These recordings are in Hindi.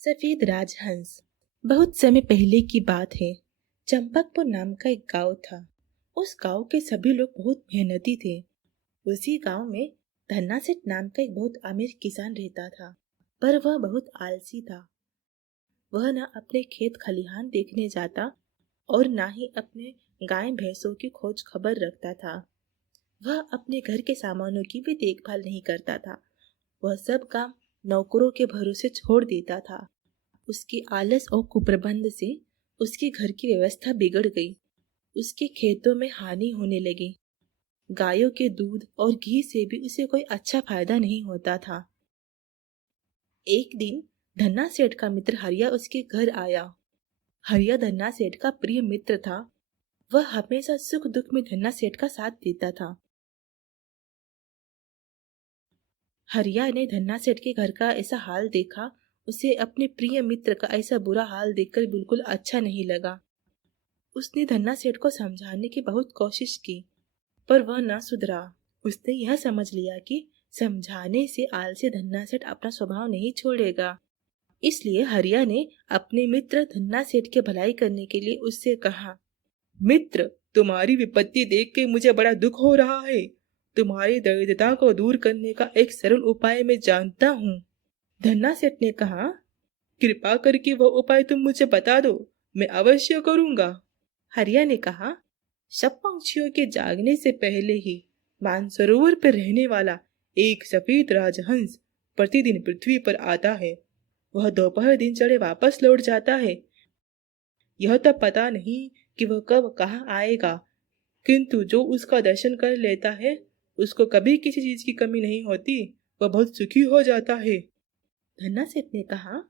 सफेद राजहंस। बहुत समय पहले की बात है। चंपकपुर नाम का एक गांव था। उस गांव के सभी लोग बहुत मेहनती थे। उसी गांव में धन्ना सेठ नाम का एक बहुत अमीर किसान रहता था, पर वह बहुत आलसी था। वह न अपने खेत खलिहान देखने जाता और न ही अपने गाय भैंसों की खोज खबर रखता था। वह अपने घर के सामानों की भी देखभाल नहीं करता था। वह सब काम नौकरों के भरोसे छोड़ देता था। उसके आलस और कुप्रबंध से उसके घर की व्यवस्था बिगड़ गई। उसके खेतों में हानि होने लगी। गायों के दूध और घी से भी उसे कोई अच्छा फायदा नहीं होता था। एक दिन धन्ना सेठ का मित्र हरिया उसके घर आया। हरिया धन्ना सेठ का प्रिय मित्र था। वह हमेशा सुख दुख में धन्ना सेठ का साथ देता था। हरिया ने धन्ना सेठ के घर का ऐसा हाल देखा। उसे अपने प्रिय मित्र का ऐसा बुरा हाल देखकर बिल्कुल अच्छा नहीं लगा। उसने धन्ना सेठ को समझाने की बहुत कोशिश की, पर वह न सुधरा। उसने यह समझ लिया कि समझाने से आलसी धन्ना सेठ अपना स्वभाव नहीं छोड़ेगा। इसलिए हरिया ने अपने मित्र धन्ना सेठ की भलाई करने के लिए उससे कहा, मित्र, तुम्हारी विपत्ति देख के मुझे बड़ा दुख हो रहा है। तुम्हारी दरिद्रता को दूर करने का एक सरल उपाय मैं जानता हूँ। धन्ना सेठ ने कहा, कृपा करके वह उपाय तुम मुझे बता दो, मैं अवश्य करूँगा। हरिया ने कहा, सब पंछियों के जागने से पहले ही मानसरोवर पर रहने वाला एक सफेद राजहंस प्रतिदिन पृथ्वी पर आता है। वह दोपहर दिन चढ़े वापस लौट जाता है। यह तो पता नहीं कि वह कब कहाँ आएगा, किंतु जो उसका दर्शन कर लेता है उसको कभी किसी चीज की कमी नहीं होती। वह बहुत सुखी हो जाता है। धन्ना सेठ ने कहा,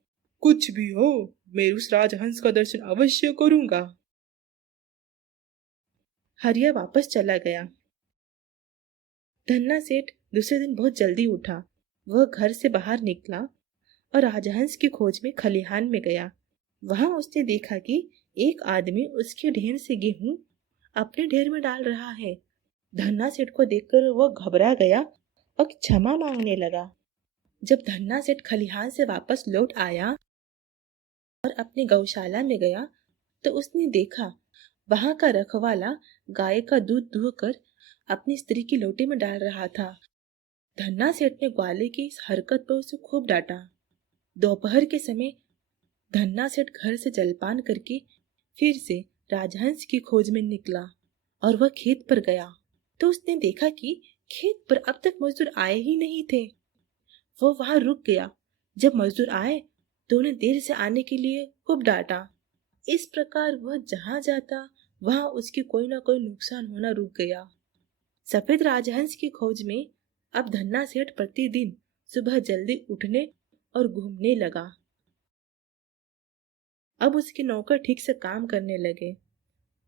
कुछ भी हो, मैं उस राजहंस का दर्शन अवश्य करूंगा। हरिया वापस चला गया। धन्ना सेठ दूसरे दिन बहुत जल्दी उठा। वह घर से बाहर निकला और राजहंस की खोज में खलिहान में गया। वहां उसने देखा कि एक आदमी उसके ढेर से गेहूं अपने ढेर में डाल रहा है। धन्ना सेठ को देखकर वह घबरा गया और क्षमा मांगने लगा। जब धन्ना सेठ खलिहान से वापस लौट आया और अपनी गौशाला में गया तो उसने देखा वहां का रखवाला गाय का दूध दुहकर अपनी स्त्री की लोटे में डाल रहा था। धन्ना सेठ ने ग्वाले की इस हरकत पर उसे खूब डांटा। दोपहर के समय धन्ना सेठ घर से जलपान करके फिर से राजहंस की खोज में निकला और वह खेत पर गया तो उसने देखा कि खेत पर अब तक मजदूर आए ही नहीं थे। वो वहां रुक गया। जब मजदूर आए तो उन्हें देर से आने के लिए खूब डांटा। इस प्रकार वह जहां जाता वहां उसकी कोई ना कोई नुकसान होना रुक गया। सफेद राजहंस की खोज में अब धन्ना सेठ प्रतिदिन सुबह जल्दी उठने और घूमने लगा। अब उसके नौकर ठीक से काम करने लगे।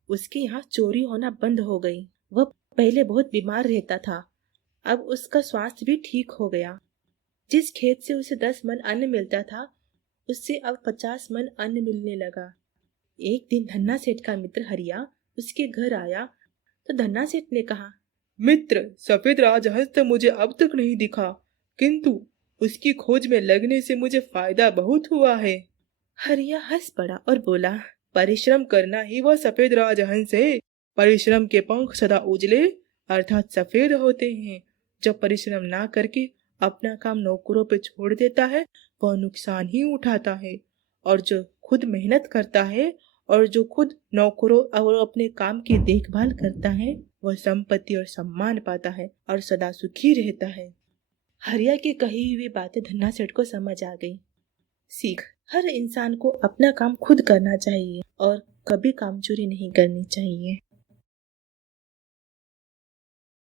उसके यहाँ चोरी होना बंद हो गई। वह पहले बहुत बीमार रहता था, अब उसका स्वास्थ्य भी ठीक हो गया। जिस खेत से उसे 10 मन अन्न मिलता था उससे अब 50 मन अन्न मिलने लगा। एक दिन धन्ना सेठ का मित्र हरिया उसके घर आया तो धन्ना सेठ ने कहा, मित्र, सफेद राजहंस तो मुझे अब तक नहीं दिखा, किंतु उसकी खोज में लगने से मुझे फायदा बहुत हुआ है। हरिया हंस पड़ा और बोला, परिश्रम करना ही वह सफेद राजहंस है। परिश्रम के पंख सदा उजले अर्थात सफेद होते हैं। जो परिश्रम ना करके अपना काम नौकरों पे छोड़ देता है वह नुकसान ही उठाता है, और जो खुद मेहनत करता है और जो खुद नौकरों और अपने काम की देखभाल करता है वह संपत्ति और सम्मान पाता है और सदा सुखी रहता है। हरिया की कही हुई बातें धन्ना सेठ को समझ आ गई। सीख, हर इंसान को अपना काम खुद करना चाहिए और कभी कामचोरी नहीं करनी चाहिए।